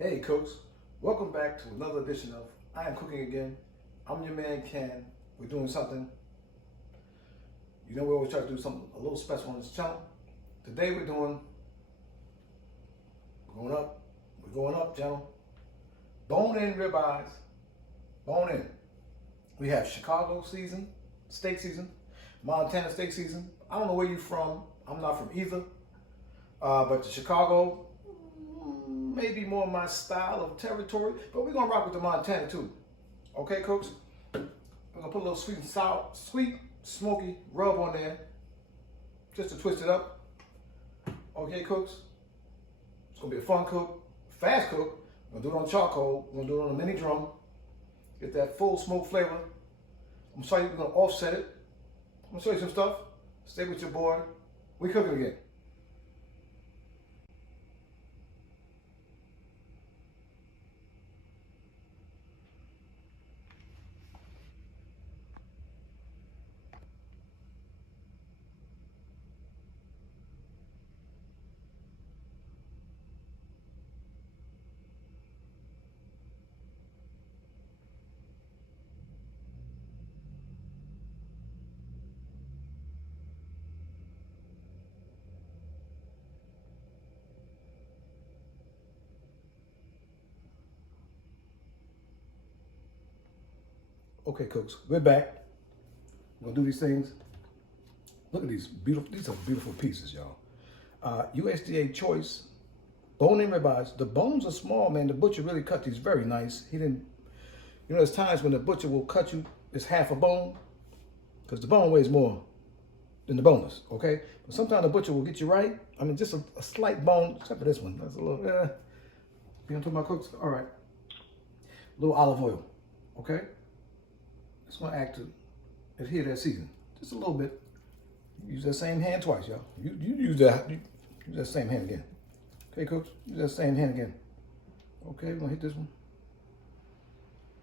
Hey cooks, welcome back to another edition of I Am Cooking Again. I'm your man Ken. We're doing something, we always try to do something a little special on this channel. Today we're going up, gentlemen. Bone-in ribeyes, bone-in. We have Chicago season, steak season, Montana steak season. I don't know where you're from. I'm not from either, but the Chicago, maybe more my style of territory, but we're gonna rock with the Montana too. Okay, cooks? We're gonna put a little sweet and sour, sweet, smoky rub on there, just to twist it up. Okay, cooks? It's gonna be a fun cook, fast cook. We're gonna do it on charcoal. We're gonna do it on a mini drum. Get that full smoke flavor. I'm gonna show you, we're gonna offset it. I'm gonna show you some stuff. Stay with your boy. We cooking again. Okay, cooks, we're back. We're gonna do these things. Look at these are beautiful pieces, y'all. USDA choice, bone-in ribeyes. The bones are small, man. The butcher really cut these very nice. He didn't, there's times when the butcher will cut you, it's half a bone, because the bone weighs more than the boneless, okay? But sometimes the butcher will get you right. I mean, just a slight bone, except for this one. That's a little, you know, to my cooks? All right. A little olive oil, okay? It's gonna act to adhere to that season. Just a little bit. Use that same hand twice, y'all. You use that same hand again. Okay, cooks? Use that same hand again. Okay, we're gonna hit this one.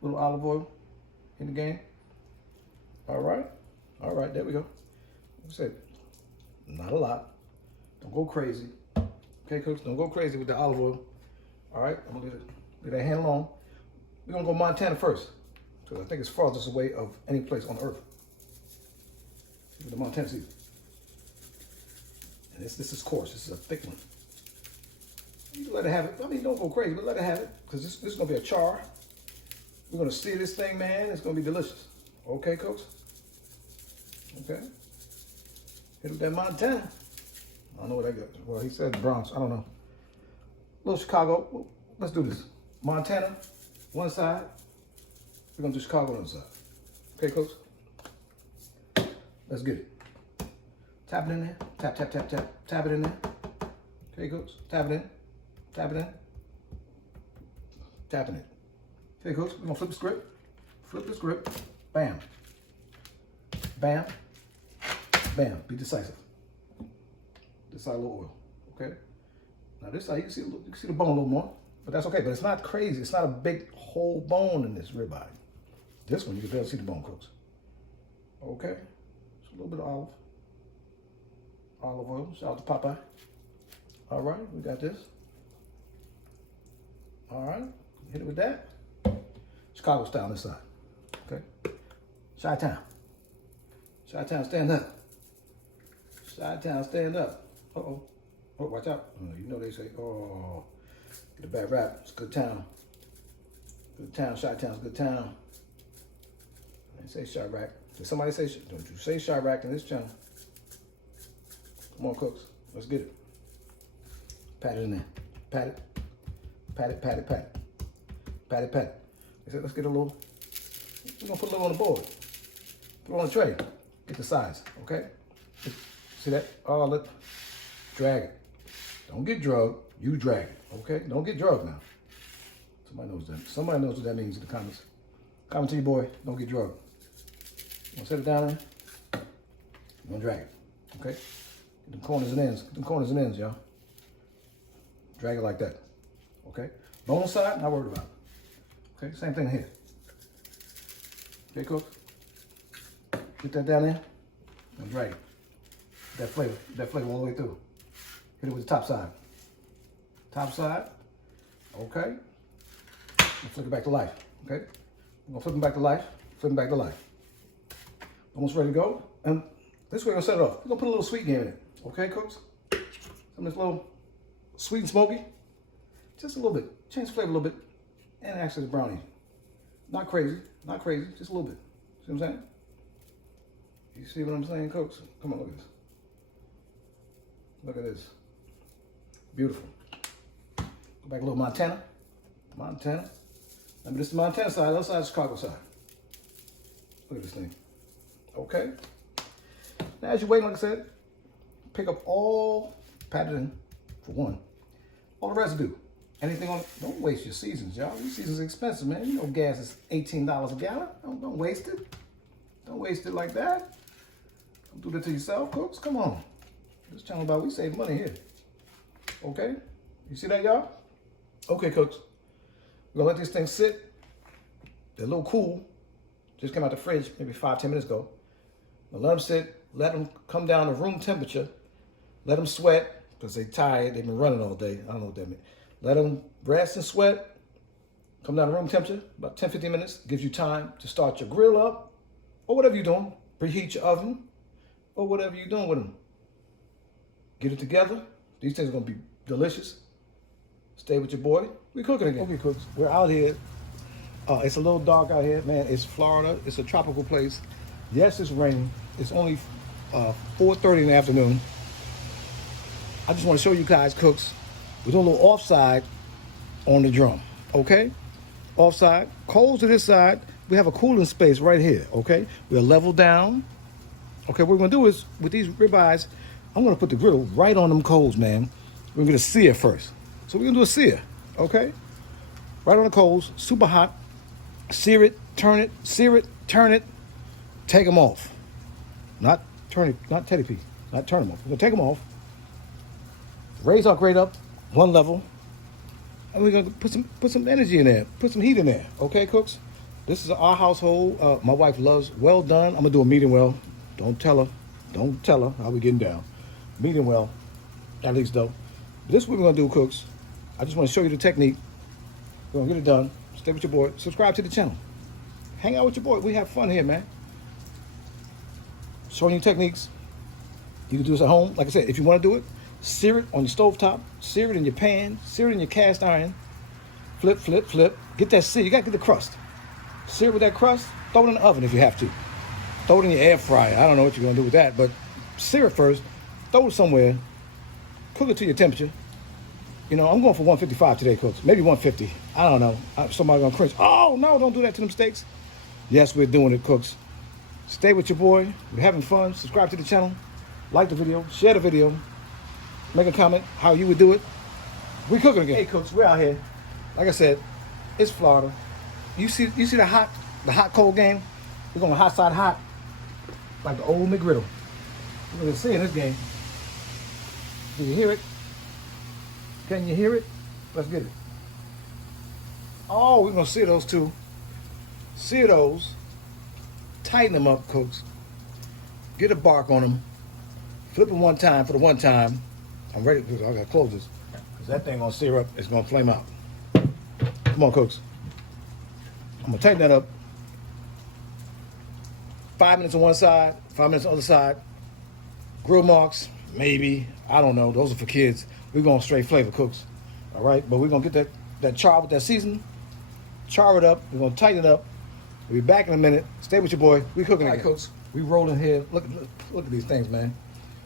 A little olive oil in the game. All right, there we go. Like I said, not a lot. Don't go crazy. Okay, cooks, don't go crazy with the olive oil. All right, I'm gonna leave that hand alone. We're gonna go Montana first, because I think it's farthest away of any place on earth. The Montana season. And this is coarse. This is a thick one. You let it have it. I mean, don't go crazy, but let it have it, because this is gonna be a char. We're gonna sear this thing, man. It's gonna be delicious. Okay, cooks? Okay. Hit with that Montana. I don't know what I got. Well, he said Bronx. I don't know. Little Chicago. Let's do this. Montana, one side. We're gonna do Chicago on the other side. Okay, cooks? Let's get it. Tap it in there. Tap, tap, tap, tap. Tap it in there. Okay, cooks? Tap it in. Tap it in. Tapping it. Okay, cooks? We're gonna flip the script. Flip the script. Bam. Bam. Bam. Be decisive. This side a little oil. Okay? Now this side, you can see the bone a little more, but that's okay. But it's not crazy. It's not a big whole bone in this ribeye. This one, you can barely see the bone, cooks. Okay? Just a little bit of olive oil. Shout out to Popeye. All right, we got this. All right, hit it with that. Chicago style this side. Okay? Chi-town. Chi-town, stand up. Chi-town, stand up. Uh-oh. Oh, watch out. You know they say, oh, get a bad rap. It's a good town. Good town. Chi-town's a good town. I didn't say Chirac. Did somebody say, don't you say Chirac in this channel. Come on, cooks. Let's get it. Pat it in there. Pat it. Pat it, pat it, pat it. Pat it, pat it. They said, let's get a little, we're gonna put a little on the board. Put it on the tray. Get the size, okay? See that? Oh, look. Drag it. Don't get drugged. You drag it, okay? Don't get drugged now. Somebody knows that. Somebody knows what that means in the comments. Comment to your boy. Don't get drugged. You gonna set it down there? You're gonna drag it, okay? Get them corners and ends. Get them corners and ends, y'all. Drag it like that, okay? Bone side, not worried about it. Okay, same thing here. Okay, cook. Get that down there and drag it. That flavor all the way through. Hit it with the top side. Top side. Okay? And flip it back to life. Okay? I'm gonna flip them back to life, flip them back to life. Almost ready to go. And this way we're gonna set it off. We're gonna put a little sweetener in it. Okay, cooks? Some of this little sweet and smoky. Just a little bit. Change the flavor a little bit. And actually the brownie. Not crazy, not crazy, just a little bit. See what I'm saying? You see what I'm saying, cooks? Come on, look at this. Look at this. Beautiful. Go back a little Montana. Montana. Remember, this is the Montana side, the other side is Chicago side. Look at this thing. Okay. Now, as you're waiting, like I said, pick up all, pat it in for one, all the residue. Anything on it, don't waste your seasons, y'all. These seasons are expensive, man. You know gas is $18 a gallon. Don't waste it. Don't waste it like that. Don't do that to yourself, cooks. Come on. This channel about we save money here. Okay? You see that, y'all? Okay, cooks. We're gonna let these things sit. They're a little cool. Just came out the fridge maybe 5-10 minutes ago. We'll let them sit. Let them come down to room temperature. Let them sweat because they're tired. They've been running all day. I don't know what that means. Let them rest and sweat. Come down to room temperature, about 10-15 minutes. Gives you time to start your grill up or whatever you're doing. Preheat your oven or whatever you're doing with them. Get it together. These things are going to be delicious. Stay with your boy. We're cooking again. Okay, cooks. We're out here. It's a little dark out here, man. It's Florida. It's a tropical place. Yes, it's raining. It's only 4:30 in the afternoon. I just want to show you guys, cooks. We're doing a little offside on the drum, okay? Offside. Coals to this side. We have a cooling space right here, okay? We'll level down. Okay, what we're going to do is, with these ribeyes, I'm going to put the griddle right on them coals, man. We're going to sear first. So we're going to do a sear, okay? Right on the coals, super hot. Sear it, turn it, sear it, turn it. Take them off. Not turn it, not teddy P. Not turn them off. We're going to take them off. Raise our grate up one level. And we're going to put some energy in there. Put some heat in there. Okay, cooks? This is our household. My wife loves well done. I'm going to do a medium well. Don't tell her. Don't tell her how we getting down. Medium well, at least though. This is what we're going to do, cooks. I just want to show you the technique. We're going to get it done. Stay with your boy. Subscribe to the channel. Hang out with your boy. We have fun here, man. Showing you techniques. You can do this at home. Like I said, if you want to do it, sear it on your stovetop. Sear it in your pan. Sear it in your cast iron. Flip, flip, flip. Get that sear. You got to get the crust. Sear it with that crust. Throw it in the oven if you have to. Throw it in your air fryer. I don't know what you're going to do with that, but sear it first. Throw it somewhere. Cook it to your temperature. You know, I'm going for 155 today, cooks. Maybe 150. I don't know. Somebody's going to cringe. Oh, no, don't do that to them steaks. Yes, we're doing it, cooks. Stay with your boy. We're having fun. Subscribe to the channel. Like the video. Share the video. Make a comment how you would do it. We're cooking again. Hey, cooks, we're out here. Like I said, it's Florida. You see the hot cold game? We're going hot side hot, like the old McGriddle. We're going to see in this game. Do you hear it? Can you hear it? Let's get it. Oh, we're going to sear those two. Sear those. Tighten them up, cooks. Get a bark on them. Flip them one time for the one time. I'm ready, because I got to close this. Because that thing going to sear up. It's going to flame out. Come on, cooks. I'm going to tighten that up. 5 minutes on one side, 5 minutes on the other side. Grill marks, maybe. I don't know. Those are for kids. We're going straight flavor, cooks. All right? But we're going to get that char with that season. Char it up. We're going to tighten it up. We'll be back in a minute. Stay with your boy. We cooking again. All right, cooks. We rolling here. Look at these things, man.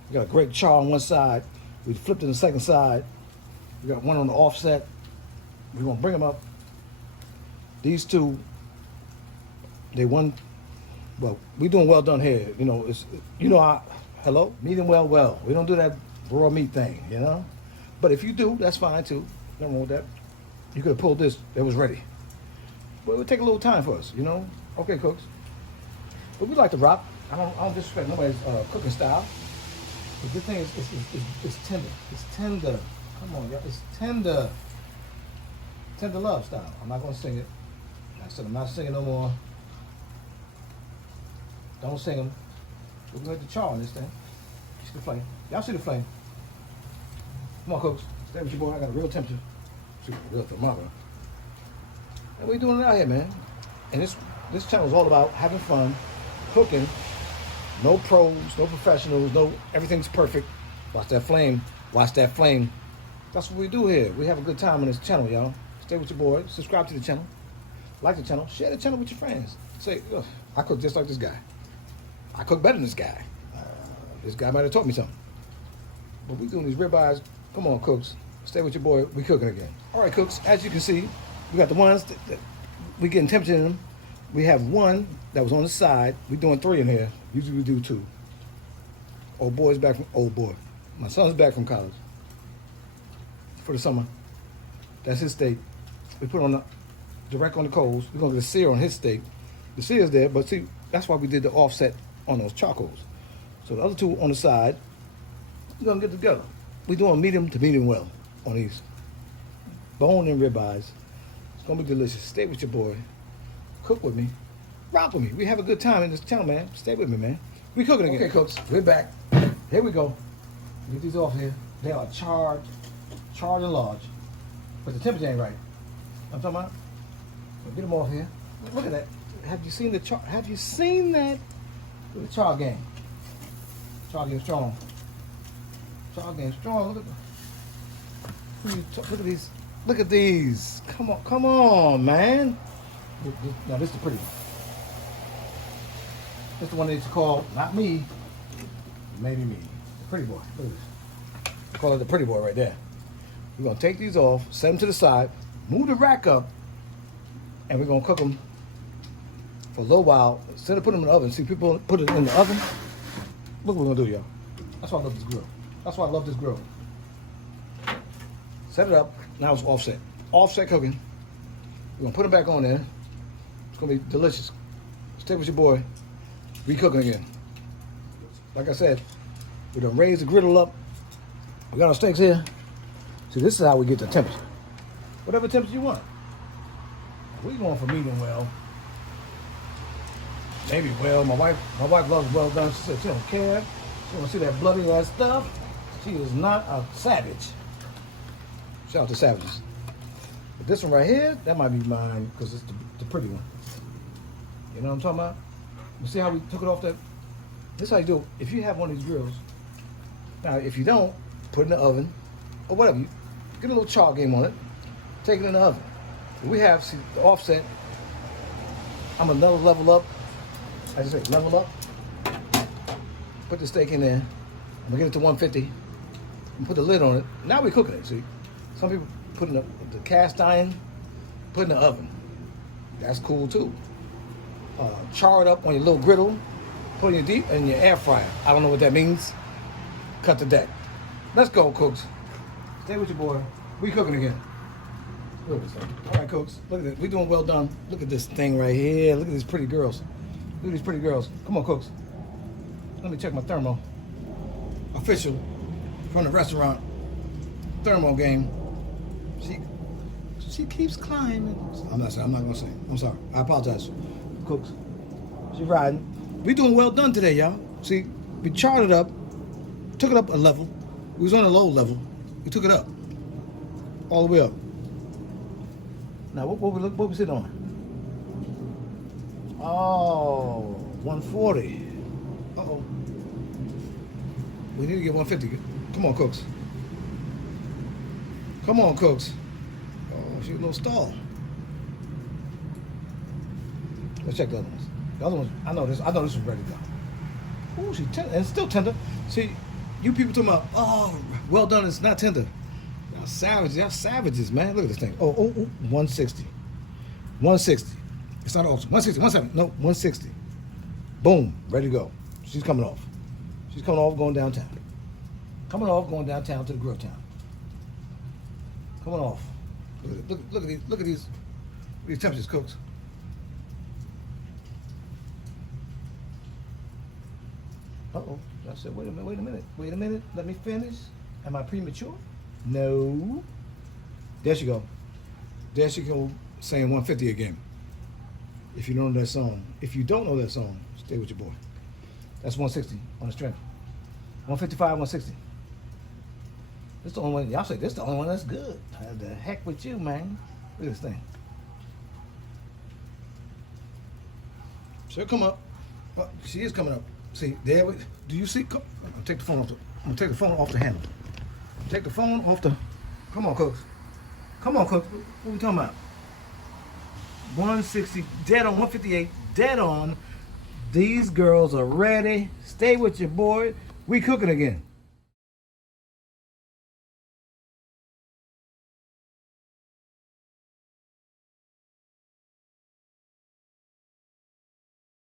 We got a great char on one side. We flipped to the second side. We got one on the offset. We're going to bring them up. These two, well, we doing well done here. You know, hello? Medium well. We don't do that raw meat thing, you know? But if you do, that's fine too. Nothing wrong with that. You could have pulled this, that was ready. But it would take a little time for us, you know? Okay, cooks. But we like to rock. I don't disrespect nobody's cooking style. But the thing is, it's tender. It's tender. Come on, y'all. It's tender. Tender love style. I'm not going to sing it. I said I'm not singing no more. Don't sing them. We're going to char on this thing. See the flame. Y'all see the flame. Come on, cooks. Stay with your boy. I got a real temperature. Real thermometer. And we doing it out here, man. And this channel is all about having fun, cooking. No pros, no professionals, no everything's perfect. Watch that flame. Watch that flame. That's what we do here. We have a good time on this channel, y'all. Stay with your boy. Subscribe to the channel. Like the channel. Share the channel with your friends. Say, I cook just like this guy. I cook better than this guy. This guy might have taught me something. But we doing these ribeyes. Come on, cooks. Stay with your boy. We cooking again. All right, cooks. As you can see, we got the ones that we getting temperature in them. We have one that was on the side. We doing 3 in here. Usually we do 2. Old boy. My son's back from college for the summer. That's his steak. We put on direct on the coals. We're gonna get a sear on his steak. The sear's there, but see, that's why we did the offset on those charcoals. So the other 2 on the side, we're gonna get together. We doing medium to medium well on these bone and ribeyes. It's gonna be delicious. Stay with your boy. Cook with me. Rock with me. We have a good time in this channel, man. Stay with me, man. We cooking again. Okay, cooks. We're back. Here we go. Get these off here. They are charred and large, but the temperature ain't right. I'm talking about. So get them off here. Look at that. Have you seen the char? Have you seen that? Look at the char game. Char game strong. Char game strong. Look at these. Look at these. Come on, man. Now this is the pretty one. This is the one they used to call, not me, maybe me. The pretty boy. Look at this. Call it the pretty boy right there. We're gonna take these off, set them to the side, move the rack up, and we're gonna cook them for a little while. Instead of putting them in the oven, see people put it in the oven. Look what we're gonna do, y'all. That's why I love this grill. That's why I love this grill. Set it up. Now it's offset. Offset cooking. We're gonna put it back on there. It's gonna be delicious. Stay with your boy. We cooking again. Like I said, we done raised the griddle up. We got our steaks here. See, this is how we get the temperature. Whatever temperature you want. We going for medium well. Maybe well. My wife loves well done. She said she don't care. She don't see that bloody ass stuff. She is not a savage. Shout out to savages. But this one right here, that might be mine because it's the pretty one. You know what I'm talking about? You see how we took it off that? This is how you do it. If you have one of these grills, now if you don't, put it in the oven or whatever. You get a little char game on it, take it in the oven. We have, see, the offset. I'm another level up. I just say level up. Put the steak in there. I'm gonna get it to 150 and put the lid on it. Now we're cooking it, see? Some people put in the cast iron, put in the oven. That's cool too. Char it up on your little griddle, put it in your air fryer. I don't know what that means. Cut the deck. Let's go, cooks. Stay with your boy. We cooking again. Look at this thing. All right, cooks. Look at this. We doing well done. Look at this thing right here. Look at these pretty girls. Look at these pretty girls. Come on, cooks. Let me check my thermo. Official from the restaurant. Thermo game. She keeps climbing. I'm not gonna say. I'm sorry. I apologize. Cooks. She riding. We doing well done today, y'all. See, we charred it up, took it up a level. We was on a low level. We took it up. All the way up. Now what we sitting on? Oh, 140. Uh-oh. We need to get 150. Come on, cooks. Come on, cooks. Oh, she's a little stall. Let's check the other ones. The other ones, I know this one's ready to go. Ooh, she's tender, and it's still tender. See, you people talking about, oh, well done, it's not tender. Y'all savages, man. Look at this thing. Oh, 160. 160. It's not awesome. 160, 170. No, 160. Boom, ready to go. She's coming off. She's coming off, going downtown. Coming off, going downtown to the grill town. Coming off. Look at these temperatures, cooks. Uh-oh. I said, wait a minute. Let me finish. Am I premature? No. There she go. There she go saying 150 again. If you don't know that song. If you don't know that song, stay with your boy. That's 160 on the strength. 155, 160. This the only one. Y'all say this the only one that's good. The heck with you, man. Look at this thing. She'll come up. Oh, she is coming up. See, there. Do you see? I'm gonna take the phone off. I'm gonna take the phone off the handle. Take the phone off the. Come on, Cooks. Come on, Cooks. What we talking about? 160, dead on. 158, dead on. These girls are ready. Stay with your boy. We cooking again.